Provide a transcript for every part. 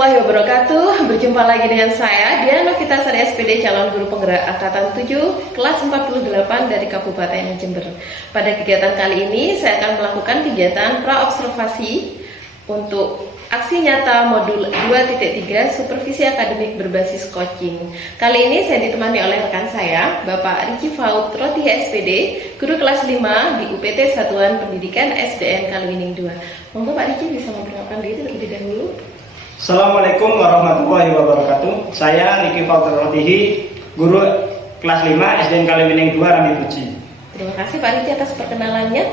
warahmatullahi wabarakatuh. Berjumpa lagi dengan saya Diana Novitasari SPD, calon guru penggerak angkatan 7 kelas 48 dari Kabupaten Jember. Pada kegiatan kali ini saya akan melakukan kegiatan pra-observasi untuk aksi nyata modul 2.3 supervisi akademik berbasis coaching. Kali ini saya ditemani oleh rekan saya, Bapak Riki Faut Roti SPD, guru kelas 5 di UPT Satuan Pendidikan SDN Kaliwining 2. Monggo Pak Riki bisa memperkenalkan diri terlebih dahulu. Assalamualaikum warahmatullahi wabarakatuh. Saya Riki Faut Roti, guru kelas 5 SDN Kaliwining 2 Rambi Puji. Terima kasih Pak Riki atas perkenalannya.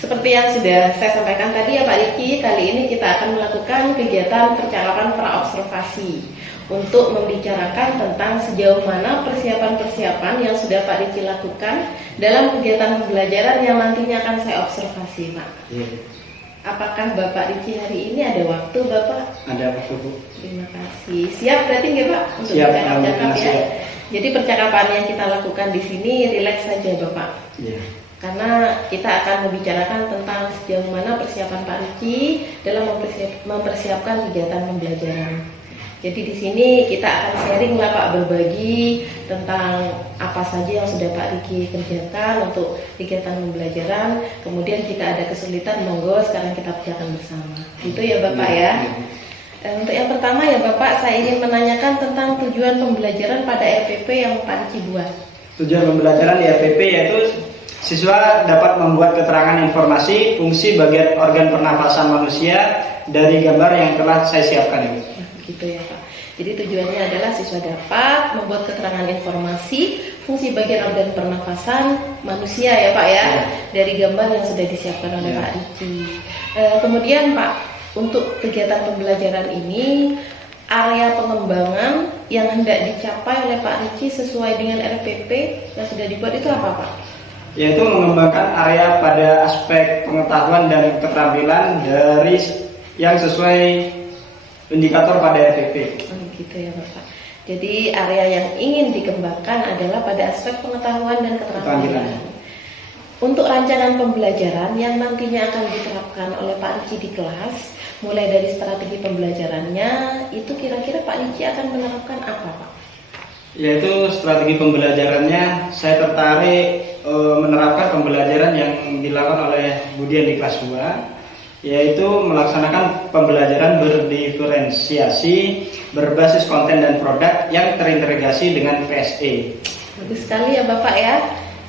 Seperti yang sudah saya sampaikan tadi ya Pak Riki, kali ini kita akan melakukan kegiatan percakapan pra-observasi untuk membicarakan tentang sejauh mana persiapan-persiapan yang sudah Pak Riki lakukan dalam kegiatan pembelajaran yang nantinya akan saya observasi, Pak. Apakah Bapak Riki hari ini ada waktu, Bapak? Ada waktu, Bu. Terima kasih. Siap berarti nggak, Pak? Untuk Siap, bercakap-cakap ya. siap. Jadi percakapan yang kita lakukan di sini rileks saja, Bapak. Iya. Karena kita akan membicarakan tentang sejauh mana persiapan Pak Riki dalam mempersiapkan kegiatan pembelajaran. Jadi di sini kita akan sharing lah Pak, berbagi tentang apa saja yang sudah Pak Riki kerjakan untuk kegiatan pembelajaran. Kemudian jika ada kesulitan, monggo sekarang kita bicarakan bersama. Gitu ya Bapak ya. Untuk yang pertama ya Bapak, saya ingin menanyakan tentang tujuan pembelajaran pada RPP yang Pak Riki buat. Tujuan pembelajaran di RPP yaitu siswa dapat membuat keterangan informasi fungsi bagian organ pernafasan manusia dari gambar yang telah saya siapkan ini. Gitu ya Pak. Jadi tujuannya adalah siswa dapat membuat keterangan informasi fungsi bagian organ pernafasan manusia ya Pak ya, dari gambar yang sudah disiapkan oleh Pak Riki. Kemudian Pak, untuk kegiatan pembelajaran ini area pengembangan yang hendak dicapai oleh Pak Riki sesuai dengan RPP yang sudah dibuat itu apa Pak? Yaitu mengembangkan area pada aspek pengetahuan dan keterampilan dari yang sesuai indikator pada RPP. Gitu ya Bapak. Jadi area yang ingin dikembangkan adalah pada aspek pengetahuan dan keterampilan. Untuk rancangan pembelajaran yang nantinya akan diterapkan oleh Pak Riki di kelas, mulai dari strategi pembelajarannya, itu kira-kira Pak Riki akan menerapkan apa Pak? Yaitu strategi pembelajarannya, saya tertarik menerapkan pembelajaran yang dilakukan oleh Budian di kelas 2, yaitu melaksanakan pembelajaran berdiferensiasi berbasis konten dan produk yang terintegrasi dengan PSE. Bagus sekali ya Bapak ya.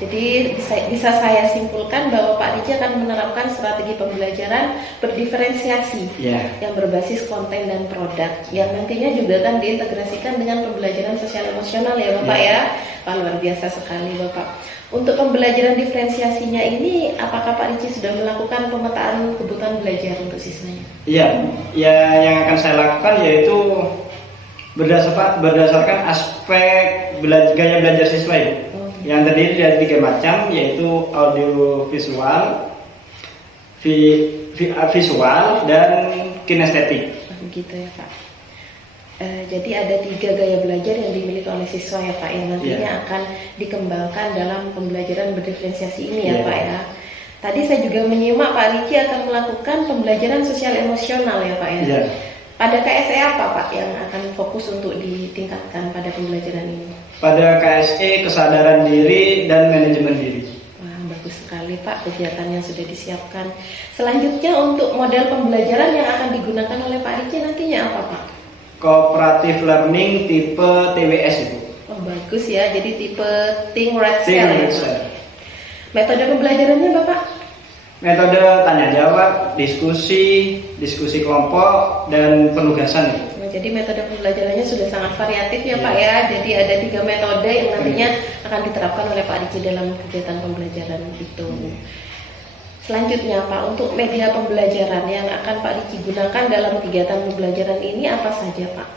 Jadi bisa saya simpulkan bahwa Pak Riki akan menerapkan strategi pembelajaran berdiferensiasi yang berbasis konten dan produk yang nantinya juga akan diintegrasikan dengan pembelajaran sosial emosional ya Bapak ya. Wah, luar biasa sekali Bapak. Untuk pembelajaran diferensiasinya ini, apakah Pak Riki sudah melakukan pemetaan kebutuhan belajar untuk siswanya? Iya, ya yang akan saya lakukan yaitu berdasarkan aspek gaya belajar siswa ya. Yang terdiri dari 3 macam, yaitu audio visual, visual dan kinestetik. Begitu ya Pak. Jadi ada 3 gaya belajar yang dimiliki oleh siswa ya Pak, yang nantinya akan dikembangkan dalam pembelajaran berdiferensiasi ini ya Pak ya. Tadi saya juga menyimak Pak Riki akan melakukan pembelajaran sosial emosional ya Pak ya. Pada KSE apa Pak yang akan fokus untuk ditingkatkan pada pembelajaran ini? Pada KSE kesadaran diri dan manajemen diri. Wah, bagus sekali Pak kegiatan yang sudah disiapkan. Selanjutnya untuk model pembelajaran yang akan digunakan oleh Pak Riki nantinya apa Pak? Cooperative learning tipe TWS itu. Oh bagus ya, jadi tipe Think Red Cell. Metode pembelajarannya Bapak? Metode tanya jawab, diskusi kelompok, dan penugasan. Jadi metode pembelajarannya sudah sangat variatif ya Pak ya. Jadi ada 3 metode yang nantinya akan diterapkan oleh Pak Riki dalam kegiatan pembelajaran itu. Selanjutnya Pak, untuk media pembelajaran yang akan Pak Riki gunakan dalam kegiatan pembelajaran ini apa saja Pak?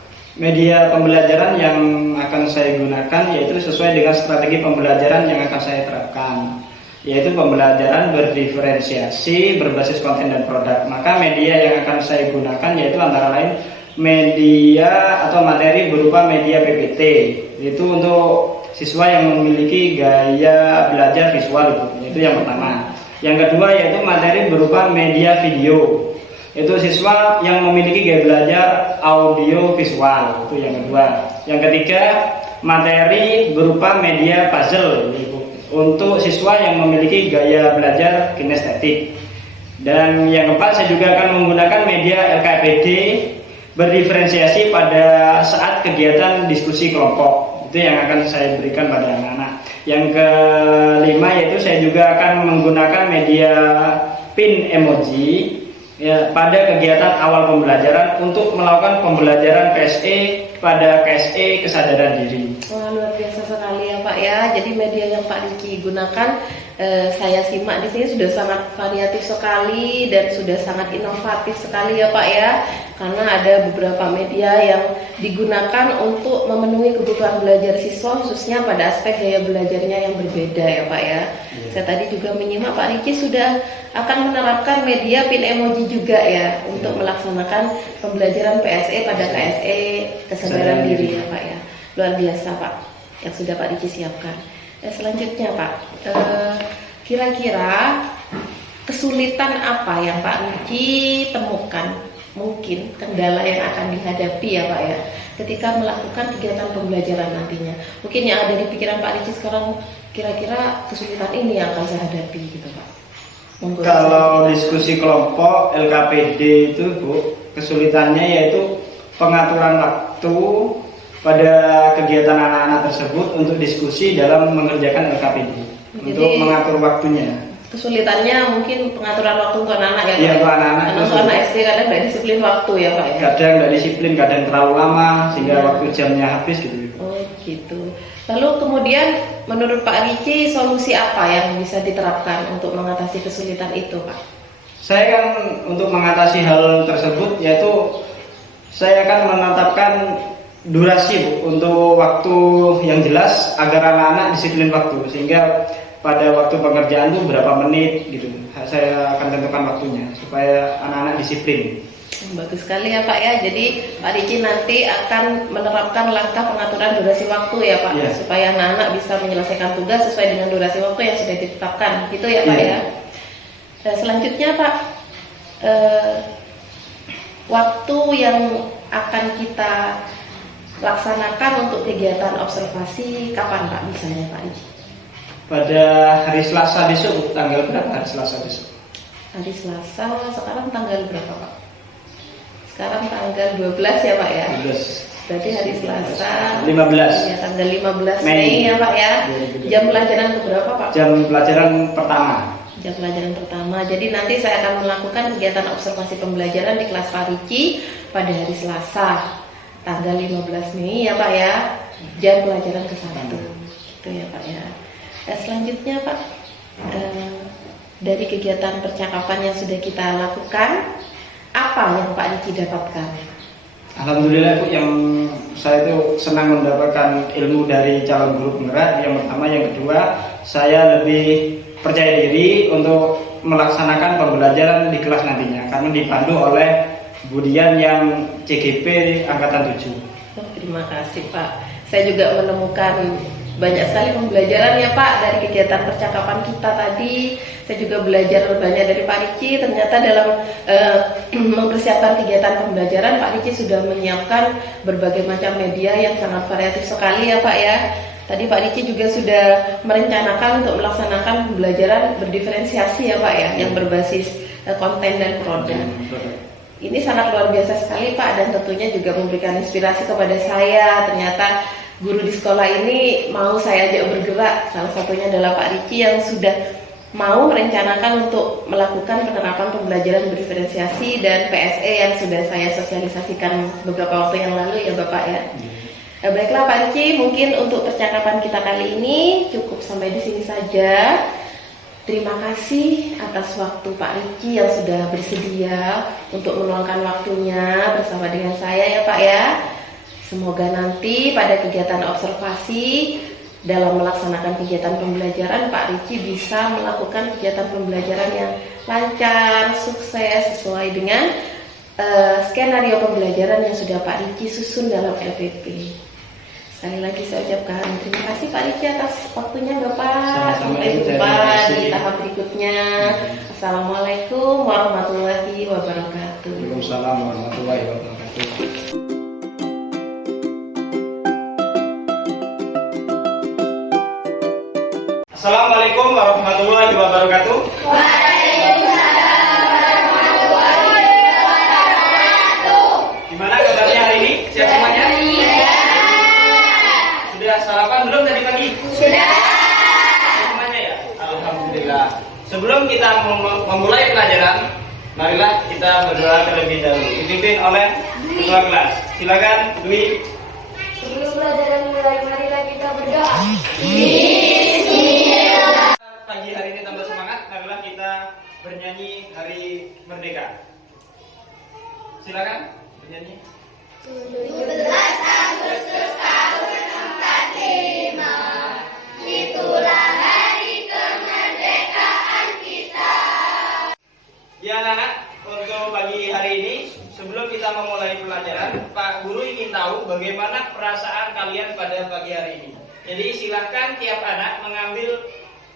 Media pembelajaran yang akan saya gunakan yaitu sesuai dengan strategi pembelajaran yang akan saya terapkan, yaitu pembelajaran berdiferensiasi berbasis konten dan produk. Maka media yang akan saya gunakan yaitu antara lain media atau materi berupa media PPT, itu untuk siswa yang memiliki gaya belajar visual itu yang pertama. Yang kedua yaitu materi berupa media video Itu siswa yang memiliki gaya belajar audio visual, itu yang kedua. Yang ketiga, materi berupa media puzzle untuk siswa yang memiliki gaya belajar kinestetik. Dan yang keempat, saya juga akan menggunakan media LKPD berdiferensiasi pada saat kegiatan diskusi kelompok. Itu yang akan saya berikan pada anak-anak. Yang kelima, yaitu saya juga akan menggunakan media pin emoji ya, pada kegiatan awal pembelajaran untuk melakukan pembelajaran PSE pada KSE kesadaran diri. Wah, luar biasa sekali ya Pak ya. Jadi media yang Pak Riki gunakan, saya simak di sini sudah sangat variatif sekali dan sudah sangat inovatif sekali ya Pak ya. Karena ada beberapa media yang digunakan untuk memenuhi kebutuhan belajar siswa, khususnya pada aspek gaya belajarnya yang berbeda ya Pak ya. Saya tadi juga menyimak Pak Riki sudah akan menerapkan media pin emoji juga ya untuk melaksanakan pembelajaran PSE pada KSE kesadaran diri ya Pak ya. Luar biasa Pak yang sudah Pak Riki siapkan. Selanjutnya Pak, kira-kira kesulitan apa yang Pak Riki temukan, mungkin kendala yang akan dihadapi ya Pak ya ketika melakukan kegiatan pembelajaran nantinya? Mungkin yang ada di pikiran Pak Riki sekarang, kira-kira kesulitan ini yang akan saya hadapi gitu Pak. Kalau diskusi kelompok LKPD itu Bu, kesulitannya yaitu pengaturan waktu pada kegiatan anak-anak tersebut untuk diskusi dalam mengerjakan LKPD. Jadi, untuk mengatur waktunya. Kesulitannya mungkin pengaturan waktu untuk anak-anak ya Pak? Iya, untuk anak-anak. Karena untuk anak SD kadang nggak disiplin waktu ya Pak ya? Kadang nggak disiplin, kadang terlalu lama sehingga waktu jamnya habis gitu. Oh gitu. Lalu kemudian menurut Pak Riki solusi apa yang bisa diterapkan untuk mengatasi kesulitan itu Pak? Saya kan untuk mengatasi hal tersebut yaitu saya akan menetapkan durasi Bu, untuk waktu yang jelas agar anak-anak disiplin waktu, sehingga pada waktu pengerjaan itu berapa menit gitu. Saya akan tentukan waktunya supaya anak-anak disiplin. Bagus sekali ya Pak ya. Jadi Pak Riki nanti akan menerapkan langkah pengaturan durasi waktu ya Pak, supaya anak-anak bisa menyelesaikan tugas sesuai dengan durasi waktu yang sudah ditetapkan. Gitu ya Pak ya. Selanjutnya Pak, waktu yang akan kita laksanakan untuk kegiatan observasi kapan Pak misalnya Pak Riki? Pada hari Selasa besok, tanggal berapa hari Selasa besok? Hari Selasa, sekarang tanggal berapa Pak? Sekarang tanggal 12 ya Pak ya? 12. Berarti hari Selasa 15. ya, tanggal 15 Mei ya Pak ya. Jam pelajaran berapa Pak? Jam pelajaran pertama. Jam pelajaran pertama. Jadi nanti saya akan melakukan kegiatan observasi pembelajaran di kelas Pak Riki pada hari Selasa tanggal 15 Mei ya Pak ya. Jam pelajaran ke-1. Itu ya Pak ya. Selanjutnya Pak, dari kegiatan percakapan yang sudah kita lakukan, apa yang Pak Riki dapatkan? Alhamdulillah Bu, yang saya itu senang mendapatkan ilmu dari calon guru penggerak. Yang pertama, yang kedua, saya lebih percaya diri untuk melaksanakan pembelajaran di kelas nantinya karena dipandu oleh Budian yang CGP angkatan 7. Terima kasih Pak. Saya juga menemukan banyak sekali pembelajaran ya Pak dari kegiatan percakapan kita tadi. Saya juga belajar banyak dari Pak Riki. Ternyata dalam mempersiapkan kegiatan pembelajaran, Pak Riki sudah menyiapkan berbagai macam media yang sangat variatif sekali ya Pak ya. Tadi Pak Riki juga sudah merencanakan untuk melaksanakan pembelajaran berdiferensiasi ya Pak ya, yang berbasis konten dan produk. Ini sangat luar biasa sekali Pak, dan tentunya juga memberikan inspirasi kepada saya. Ternyata guru di sekolah ini mau saya ajak bergerak. Salah satunya adalah Pak Riki yang sudah mau merencanakan untuk melakukan penerapan pembelajaran berdiferensiasi dan PSE yang sudah saya sosialisasikan beberapa waktu yang lalu ya Bapak ya. Baiklah Pak Riki, mungkin untuk percakapan kita kali ini cukup sampai di sini saja. Terima kasih atas waktu Pak Riki yang sudah bersedia untuk meluangkan waktunya bersama dengan saya ya Pak ya. Semoga nanti pada kegiatan observasi dalam melaksanakan kegiatan pembelajaran Pak Riki bisa melakukan kegiatan pembelajaran yang lancar, sukses sesuai dengan skenario pembelajaran yang sudah Pak Riki susun dalam LPP. Sekali lagi saya ucapkan terima kasih Pak Riki atas waktunya Bapak. Sampai jumpa di tahap berikutnya. Assalamualaikum warahmatullahi wabarakatuh. Waalaikumsalam warahmatullahi wabarakatuh. Assalamualaikum warahmatullahi wabarakatuh. Gimana kabarnya hari ini? Siap semuanya? Sudah sarapan belum tadi pagi? Sudah. Semuanya ya? Alhamdulillah. Sebelum kita memulai pelajaran, marilah kita berdoa terlebih dahulu. Dipimpin oleh ketua kelas. Silakan, Dwi. Sebelum pelajaran mulai, marilah kita berdoa. Pagi hari ini tambah semangat, marilah kita bernyanyi Hari Merdeka. Silakan bernyanyi. 17 Agustus tahun 45, itulah hari kemerdekaan kita. Ya anak-anak, untuk pagi hari ini sebelum kita memulai pelajaran, Pak Guru ingin tahu bagaimana perasaan kalian pada pagi hari ini. Jadi silahkan tiap anak mengambil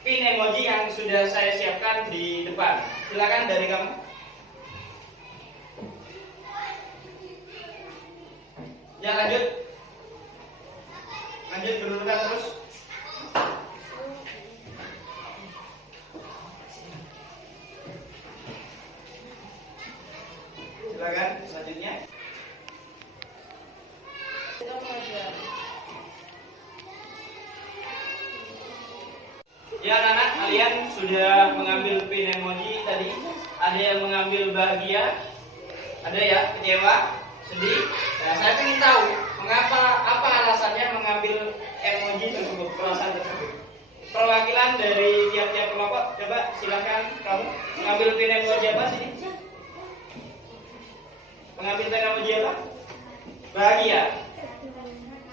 pin emoji yang sudah saya siapkan di depan. Silakan dari kamu. Ya lanjut. Lanjut berurutan terus. Silakan selanjutnya. Ya anak-anak, kalian sudah mengambil pin emoji tadi. Ada yang mengambil bahagia, ada ya kecewa, sedih. Nah, saya ingin tahu apa alasannya mengambil emoji tersebut, perasaan tersebut. Perwakilan dari tiap-tiap kelompok, coba silakan kamu mengambil pin emoji apa sih? Mengambil pin emoji apa? Bahagia.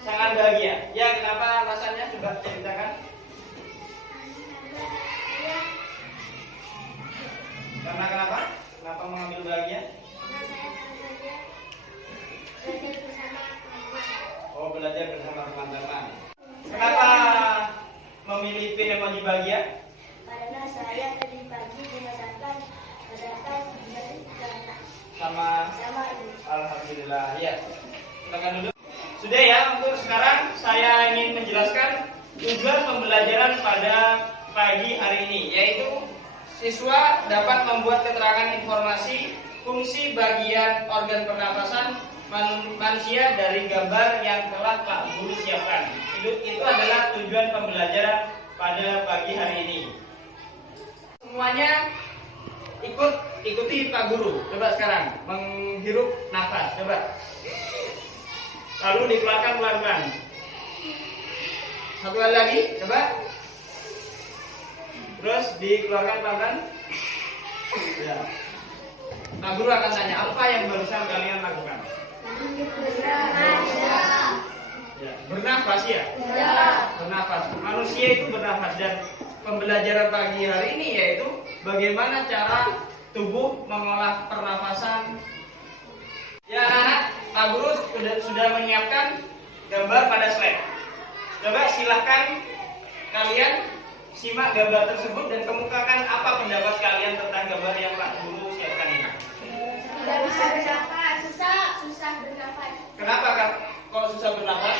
Sangat bahagia. Ya, kenapa alasannya? Coba ceritakan. Karena kenapa? Kenapa mengambil bahagia? Oh, belajar bersama teman-teman. Kenapa memilih pin emoji bahagia? Karena saya tadi pagi merasakan Sama ini. Alhamdulillah. Ya. Silakan duduk. Sudah ya, untuk sekarang saya ingin menjelaskan tujuan pembelajaran pada pagi hari ini, yaitu siswa dapat membuat keterangan informasi fungsi bagian organ pernapasan manusia dari gambar yang telah Pak Guru siapkan. Itu adalah tujuan pembelajaran pada pagi hari ini. Semuanya ikuti Pak Guru. Coba sekarang menghirup nafas. Coba. Lalu dikeluarkan pelan-pelan. Satu kali lagi. Coba. Terus dikeluarkan pelan-pelan. Ya. Pak Guru akan tanya apa yang barusan kalian lakukan. Ya, bernafas ya? Ya. Bernafas. Manusia itu bernafas, dan pembelajaran pagi hari ini yaitu bagaimana cara tubuh mengolah pernafasan. Ya anak-anak, Pak Guru sudah menyiapkan gambar pada slide. Coba silahkan kalian simak gambar tersebut dan kemukakan apa pendapat kalian tentang gambar yang Pak Guru siapkan ini. Tidak bisa bernafas, susah bernafas. Kenapa Kak? Kok susah bernafas?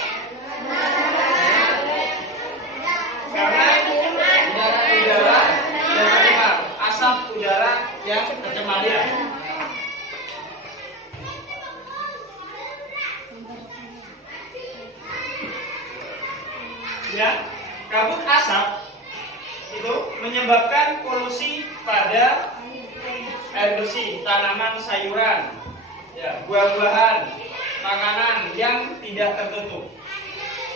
Karena udara yang tercemar, asap udara yang tercemar ya. Ya, kabut asap itu menyebabkan polusi pada air bersih, tanaman, sayuran, ya, buah-buahan, makanan yang tidak tertutup.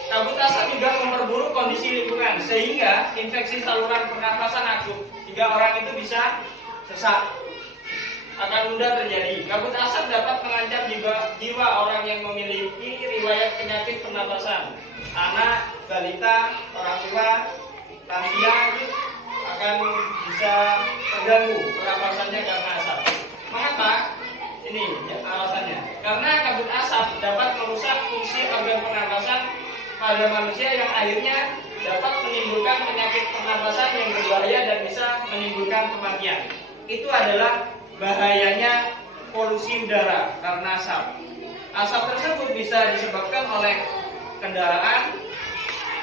Kabut asap juga memperburuk kondisi lingkungan sehingga infeksi saluran pernafasan akut. Jika orang itu bisa sesak, akan mudah terjadi. Kabut asap dapat mengancam jiwa orang yang memiliki riwayat penyakit pernafasan. Anak, balita, orang tua, lansia akan bisa terganggu pernafasannya karena asap. Mengapa? Ini alasannya. Karena kabut asap dapat merusak fungsi organ pernafasan pada manusia yang akhirnya dapat menimbulkan penyakit pernafasan yang berbahaya dan bisa menimbulkan kematian. Itu adalah bahayanya polusi udara karena asap. Asap tersebut bisa disebabkan oleh kendaraan,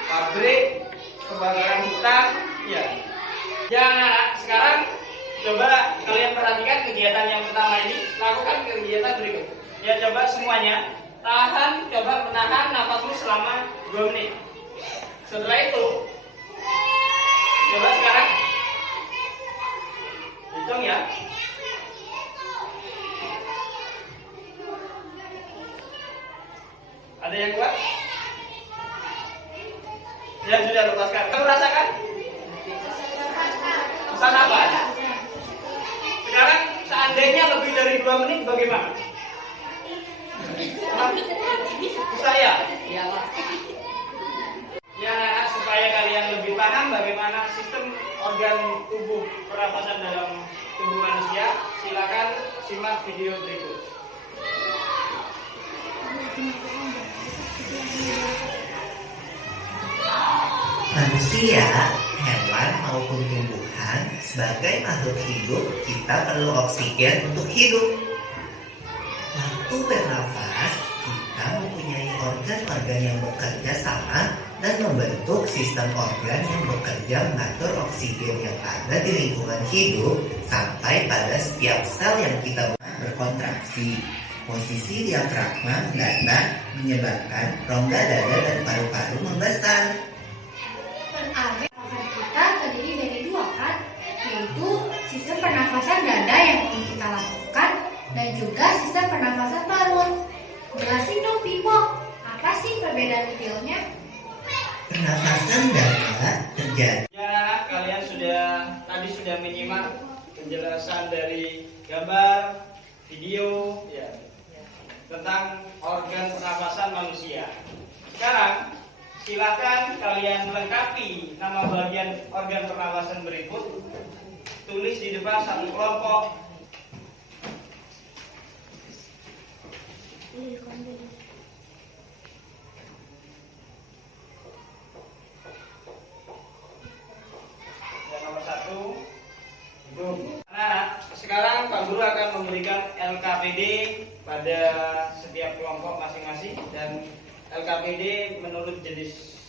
pabrik, kebakaran hutan, ya. Ya, sekarang coba kalian perhatikan kegiatan yang pertama ini. Lakukan kegiatan berikut. Ya, coba semuanya coba menahan nafasmu selama 2 menit. Setelah itu, coba sekarang hitung ya. Ada yang kuat? Yang sudah lepaskan. Kamu rasakan? Pesan apa? Sekarang seandainya lebih dari 2 menit bagaimana? Saya. Ya, anak-anak, supaya kalian lebih paham bagaimana sistem organ tubuh pernapasan dalam tubuh manusia, silakan simak video berikut. Manusia, hewan maupun tumbuhan, sebagai makhluk hidup, kita perlu oksigen untuk hidup. Waktu bernafas, kita mempunyai organ-organ yang bekerja sama dan membentuk sistem organ yang bekerja mengatur oksigen yang ada di lingkungan hidup sampai pada setiap sel yang kita berkontraksi. Posisi diafragma mendatar menyebabkan rongga dada dan paru-paru membesar. Pernafasan kita terdiri dari 2 kan, yaitu sistem pernafasan dada yang ingin kita lakukan dan juga sistem pernafasan perut. Jelasin dong Bimo, apa sih perbedaan detailnya? Pernafasan dada terjadi. Ya, kalian tadi sudah menyimak penjelasan dari gambar, video, ya, tentang organ pernafasan manusia. Sekarang silakan kalian melengkapi nama bagian organ pernafasan berikut. Tulis di depan satu kelompok. Yang nomor 1 hidung. Nah, sekarang Pak Guru akan memberikan LKPD pada setiap kelompok masing-masing, dan LKPD menurut jenis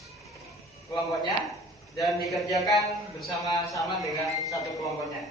kelompoknya dan dikerjakan bersama-sama dengan satu kelompoknya.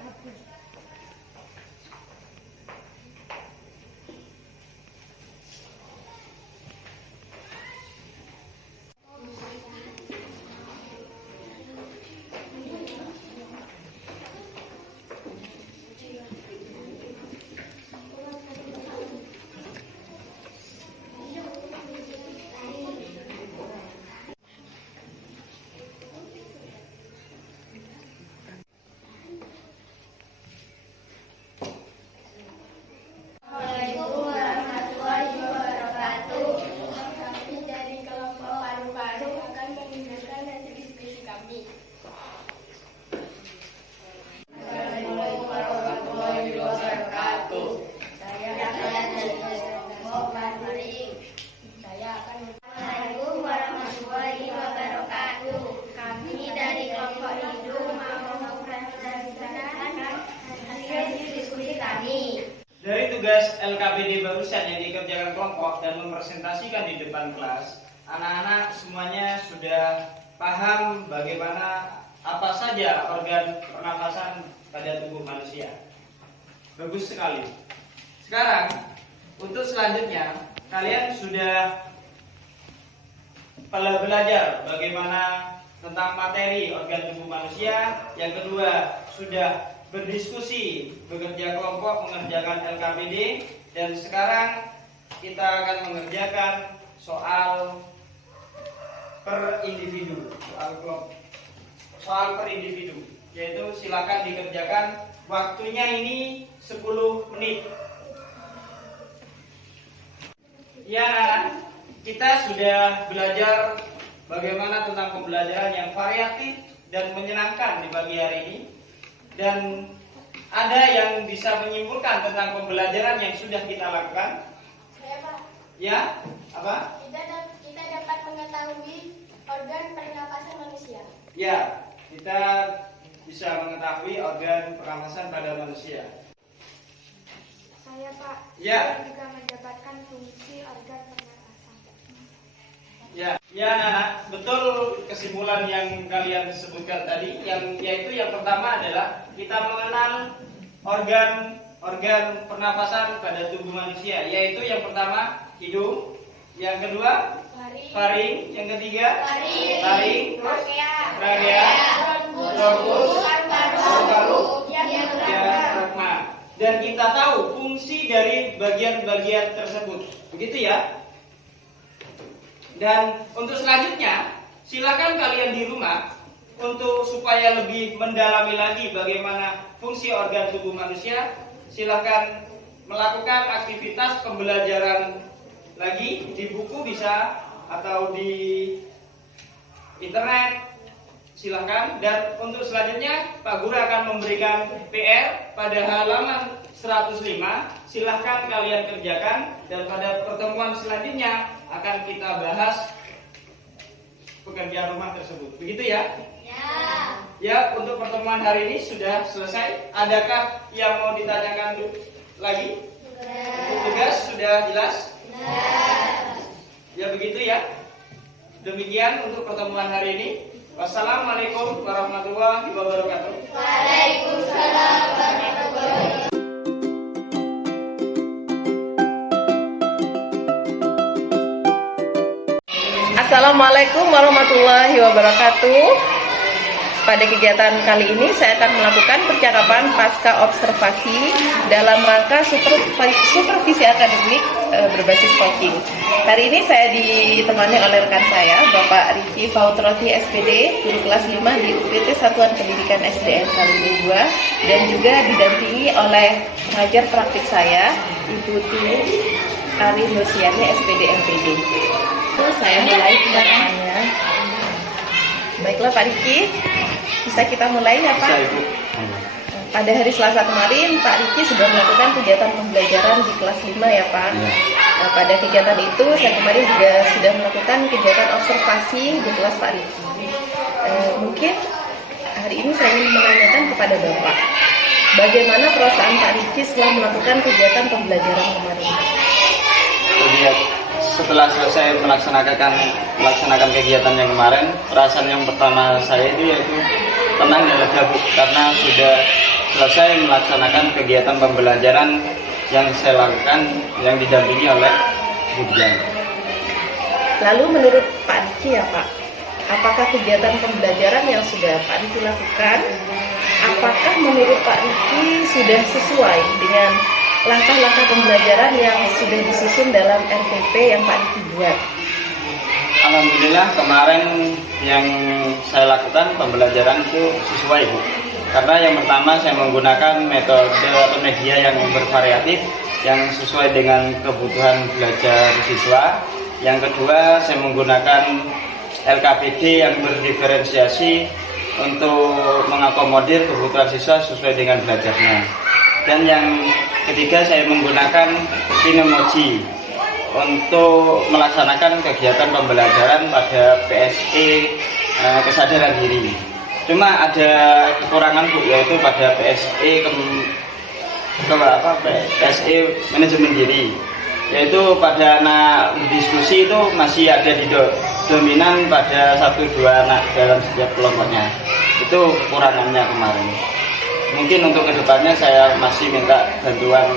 Assalamualaikum warahmatullahi wabarakatuh. Kami dari kelompok paru-paru akan menunjukkan hasil diskusi kami. Assalamualaikum warahmatullahi wabarakatuh. Saya dari kelompok paru-paru. Saya akan. Assalamualaikum warahmatullahi wabarakatuh. Kami dari kelompok hidung mau mempresentasikan hasil diskusi kami. Dari tugas LKPD barusan yang dikerjakan kelompok dan mempresentasikan di depan kelas, anak-anak semuanya sudah paham bagaimana apa saja organ pernafasan pada tubuh manusia. Bagus sekali. Sekarang, untuk selanjutnya, kalian sudah belajar bagaimana tentang materi organ tubuh manusia. Yang kedua, sudah berdiskusi, bekerja kelompok, mengerjakan LKPD, dan sekarang kita akan mengerjakan soal per individu, soal per individu, yaitu silakan dikerjakan. Waktunya ini 10 menit. Ya, anak-anak, kita sudah belajar bagaimana tentang pembelajaran yang variatif dan menyenangkan di pagi hari ini. Dan ada yang bisa menyimpulkan tentang pembelajaran yang sudah kita lakukan? Saya Pak, Ya, apa? kita dapat mengetahui organ pernapasan manusia. Ya, kita bisa mengetahui organ pernapasan pada manusia. Saya Pak, Ya. saya juga mendapatkan fungsi organ pernapasan. Ya, anak-anak, betul kesimpulan yang kalian sebutkan tadi, yaitu yang pertama adalah kita mengenal organ pernapasan pada tubuh manusia, yaitu yang pertama hidung, yang kedua faring, yang ketiga taring, trachea, bronkus, paru-paru, diafragma. Dan kita tahu fungsi dari bagian-bagian tersebut, begitu ya. Dan untuk selanjutnya, silakan kalian di rumah untuk supaya lebih mendalami lagi bagaimana fungsi organ tubuh manusia, silakan melakukan aktivitas pembelajaran lagi di buku bisa atau di internet, silakan. Dan untuk selanjutnya Pak Guru akan memberikan PR pada halaman 105, silahkan kalian kerjakan, dan pada pertemuan selanjutnya akan kita bahas pekerjaan rumah tersebut. Begitu ya? Ya, untuk pertemuan hari ini sudah selesai. Adakah yang mau ditanyakan lagi? Untuk tugas sudah jelas? Ya begitu ya. Demikian untuk pertemuan hari ini. Wassalamualaikum warahmatullahi wabarakatuh. Waalaikumsalam warahmatullahi wabarakatuh. Assalamualaikum warahmatullahi wabarakatuh. Pada kegiatan kali ini saya akan melakukan percakapan pasca observasi dalam rangka supervisi akademik berbasis coaching. Hari ini saya ditemani oleh rekan saya, Bapak Riki Fautrofi SPD, guru kelas 5 di UPT Satuan Pendidikan SDN Kalimun 2, dan juga didampingi oleh pengajar praktik saya, Ibu Tini Ari Nursiani SPD MPD. Saya mulai pendapatnya. Baiklah Pak Riki, bisa kita mulai ya Pak? Pada hari Selasa kemarin Pak Riki sudah melakukan kegiatan pembelajaran di kelas 5 ya Pak. Nah, pada kegiatan itu saya kemarin juga sudah melakukan kegiatan observasi di kelas Pak Riki. Mungkin hari ini saya ingin menanyakan kepada Bapak, bagaimana perasaan Pak Riki setelah melakukan kegiatan pembelajaran kemarin? Setelah selesai melaksanakan kegiatan yang kemarin, perasaan yang pertama saya itu yaitu tenang dan lega, Bu, karena sudah selesai melaksanakan kegiatan pembelajaran yang saya lakukan yang didampingi oleh Bu Dian. Lalu menurut Pak Riki ya Pak, apakah kegiatan pembelajaran yang sudah Pak Riki lakukan, apakah menurut Pak Riki sudah sesuai dengan langkah-langkah pembelajaran yang sudah disusun dalam RPP yang Pak Riki buat? Alhamdulillah kemarin yang saya lakukan pembelajaran itu sesuai, Bu. Karena yang pertama saya menggunakan metode atau media yang bervariatif yang sesuai dengan kebutuhan belajar siswa. Yang kedua saya menggunakan LKPD yang berdiferensiasi untuk mengakomodir kebutuhan siswa sesuai dengan belajarnya. Dan yang ketiga saya menggunakan Kinemoji untuk melaksanakan kegiatan pembelajaran pada PSE kesadaran diri. Cuma ada kekurangan, Bu, yaitu pada PSE PSE manajemen diri, yaitu pada anak diskusi itu masih ada di dominan pada 1-2 anak dalam setiap kelompoknya. Itu kekurangannya kemarin. Mungkin untuk kedepannya saya masih minta bantuan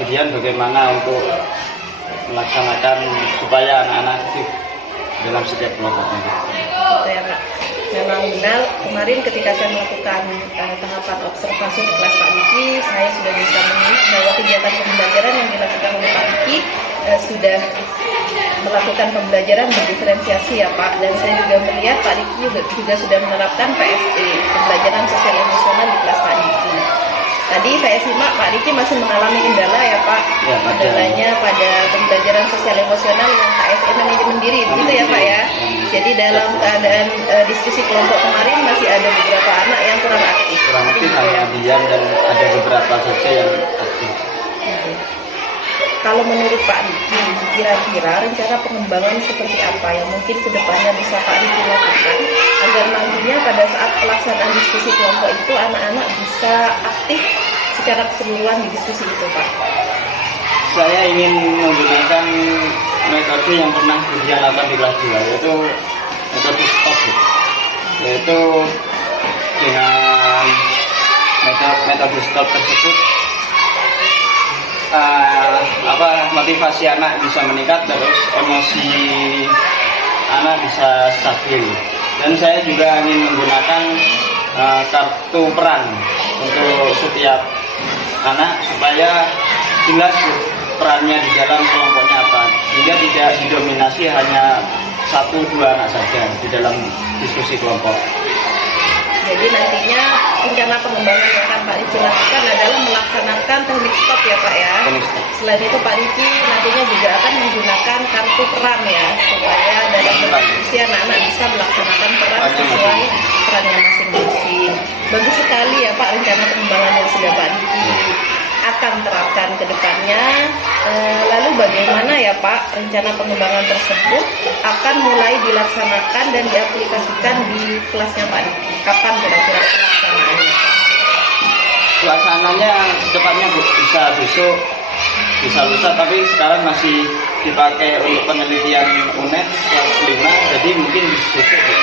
kemudian bagaimana untuk melaksanakan supaya anak-anak itu dalam setiap kelompoknya. Gitu ya Pak. Memang benar kemarin ketika saya melakukan tahapan observasi di kelas Pak Riki, saya sudah bisa melihat bahwa kegiatan pembelajaran yang dilakukan oleh Pak Riki sudah melakukan pembelajaran berdiferensiasi ya Pak. Dan saya juga melihat Pak Riki juga sudah menerapkan PSE, pembelajaran sosial emosional di kelas Pak Riki. Tadi saya simak Pak Riki masih mengalami kendala ya Pak. Ya, kendalanya pada pembelajaran sosial emosional yang KSE manajemen diri, begitu ya Pak ya. Jadi dalam keadaan diskusi kelompok kemarin masih ada beberapa anak yang kurang aktif. Kurang aktif kemudian dan ada beberapa saja yang aktif. Kalau menurut Pak Riki, kira-kira rencana pengembangan seperti apa yang mungkin kedepannya bisa Pak Riki lakukan agar nantinya pada saat pelaksanaan diskusi kelompok itu anak-anak bisa aktif secara keseluruhan di diskusi itu Pak? saya ingin menggunakan metode yang pernah Budian lakukan di kelas 2, yaitu metode stop, yaitu dengan metode stop tersebut motivasi anak bisa meningkat, terus emosi anak bisa stabil. Dan saya juga ingin menggunakan kartu peran untuk setiap anak supaya jelas perannya di dalam kelompoknya apa, sehingga tidak didominasi hanya 1-2 anak saja di dalam diskusi kelompok. Jadi nantinya rencana pengembangan yang akan Pak Riki lakukan adalah melaksanakan teknik stop ya Pak ya. Selain itu Pak Riki nantinya juga akan menggunakan kartu peran ya, supaya dalam diskusi anak-anak bisa melaksanakan peran sesuai perannya masing-masing. Bagus sekali ya Pak rencana pengembangan yang sudah Pak Riki akan terapkan ke depannya. Lalu bagaimana ya Pak rencana pengembangan tersebut akan mulai dilaksanakan dan diaplikasikan di kelasnya Pak Riki? Kapan kira-kira pelaksanaannya? Pelaksananya secepatnya Bu, bisa besok, bisa lusa, tapi sekarang masih dipakai untuk penelitian UNED kelas 5, jadi mungkin besok Bu.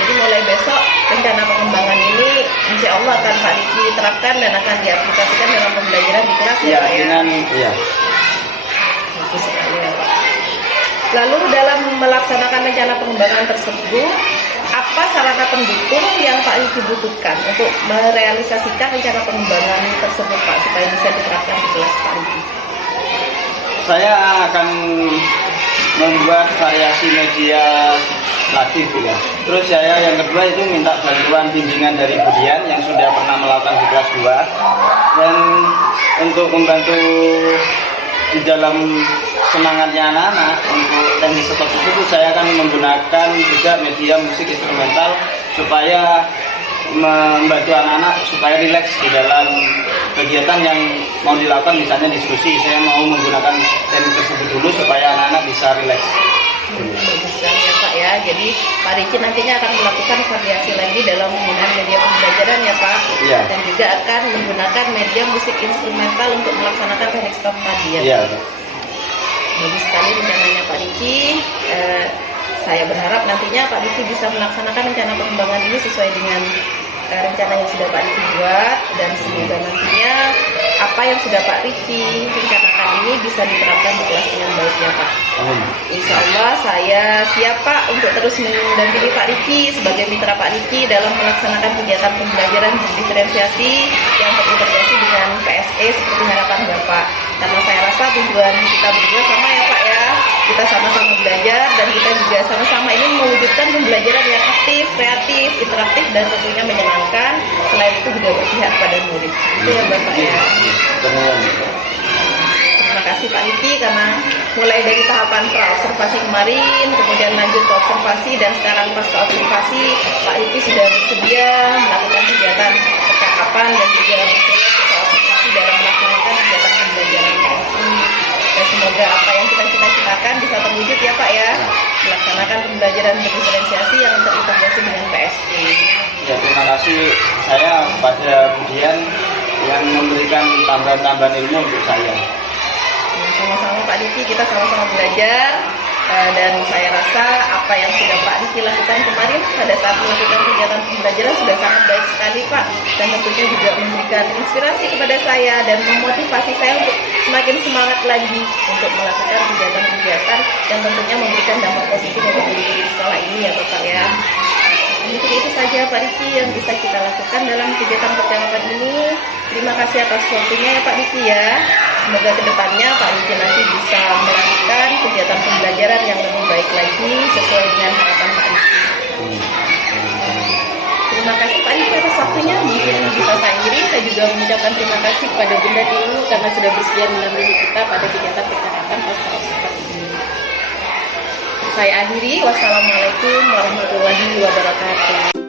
Jadi mulai besok rencana pengembangan ini insya Allah akan Pak Riki terapkan dan akan diaplikasikan dalam pembelajaran di kelas ya Pak ya? Iya. Bagus sekali ya Pak. Lalu dalam melaksanakan rencana pengembangan tersebut, apa sarana pendukung yang Pak Riki butuhkan untuk merealisasikan rencana pengembangan tersebut Pak, supaya bisa diterapkan di kelas Pak Riki? Saya akan membuat variasi media lagi Bu ya. Terus saya yang kedua itu minta bantuan bimbingan dari Budian yang sudah pernah melakukan di kelas 2. Dan untuk membantu di dalam semangatnya anak-anak untuk teknik stop tersebut, saya akan menggunakan juga media musik instrumental supaya membantu anak-anak supaya rileks di dalam kegiatan yang mau dilakukan, misalnya diskusi. Saya mau menggunakan teknik tersebut dulu supaya anak-anak bisa rileks. Bagus sekali ya Pak ya. Jadi Pak Riki nantinya akan melakukan variasi lagi dalam penggunaan media pembelajaran ya Pak. Iya. Dan juga akan menggunakan media musik instrumental untuk melaksanakan teknik stop tadi ya. Iya. Bagus sekali rencananya Pak Riki. Saya berharap nantinya Pak Riki bisa melaksanakan rencana pengembangan ini sesuai dengan rencana yang sudah Pak Riki buat, dan semoga nantinya apa yang sudah Pak Riki rencanakan ini bisa diterapkan di kelas dengan baik ya Pak. Insya Allah saya siap Pak untuk terus mendampingi Pak Riki sebagai mitra Pak Riki dalam melaksanakan kegiatan pembelajaran diferensiasi yang terintegrasi dengan PSE seperti harapan Bapak. Karena saya rasa tujuan kita berdua sama ya Pak ya. Kita sama-sama belajar dan kita juga sama-sama ingin mewujudkan pembelajaran yang aktif, kreatif, interaktif, dan tentunya menyenangkan. Selain itu juga berpihak pada murid. Itu ya Bapak ya. Terima kasih Pak Riki karena mulai dari tahapan pra-observasi kemarin, kemudian lanjut ke observasi, dan sekarang pasca observasi Pak Riki sudah bersedia melakukan kegiatan percakapan dan juga bersedia pasca observasi dalam melaksanakan kegiatan pembelajaran Pak Riki. Dan semoga apa yang kita cita-citakan bisa terwujud ya Pak ya, melaksanakan pembelajaran berdiferensiasi yang terintegrasi dengan PSE. Ya, terima kasih saya kepada Budian yang memberikan tambahan-tambahan ilmu untuk saya. Sama-sama Pak Riki, kita sama-sama belajar, dan saya rasa apa yang sudah Pak Riki lakukan kemarin pada saat melakukan kegiatan pembelajaran sudah sangat baik sekali Pak, dan tentunya juga memberikan inspirasi kepada saya dan memotivasi saya untuk semakin semangat lagi untuk melakukan kegiatan-kegiatan dan tentunya memberikan dampak positif untuk diri sekolah ini ya Bapak ya. Mungkin itu saja Pak Riki yang bisa kita lakukan dalam kegiatan percakapan ini. Terima kasih atas waktunya ya Pak Riki ya. Semoga kedepannya Pak Riki nanti bisa melakukan kegiatan pembelajaran yang lebih baik lagi sesuai dengan harapan Pak Riki. Terima kasih Pak Riki atas waktunya. Mungkin bisa saya akhiri. Saya juga mengucapkan terima kasih kepada Bunda Tilu karena sudah bersedia menemani kita pada kegiatan percakapan pasca observasi ini. Saya akhiri. Wassalamualaikum warahmatullahi wabarakatuh.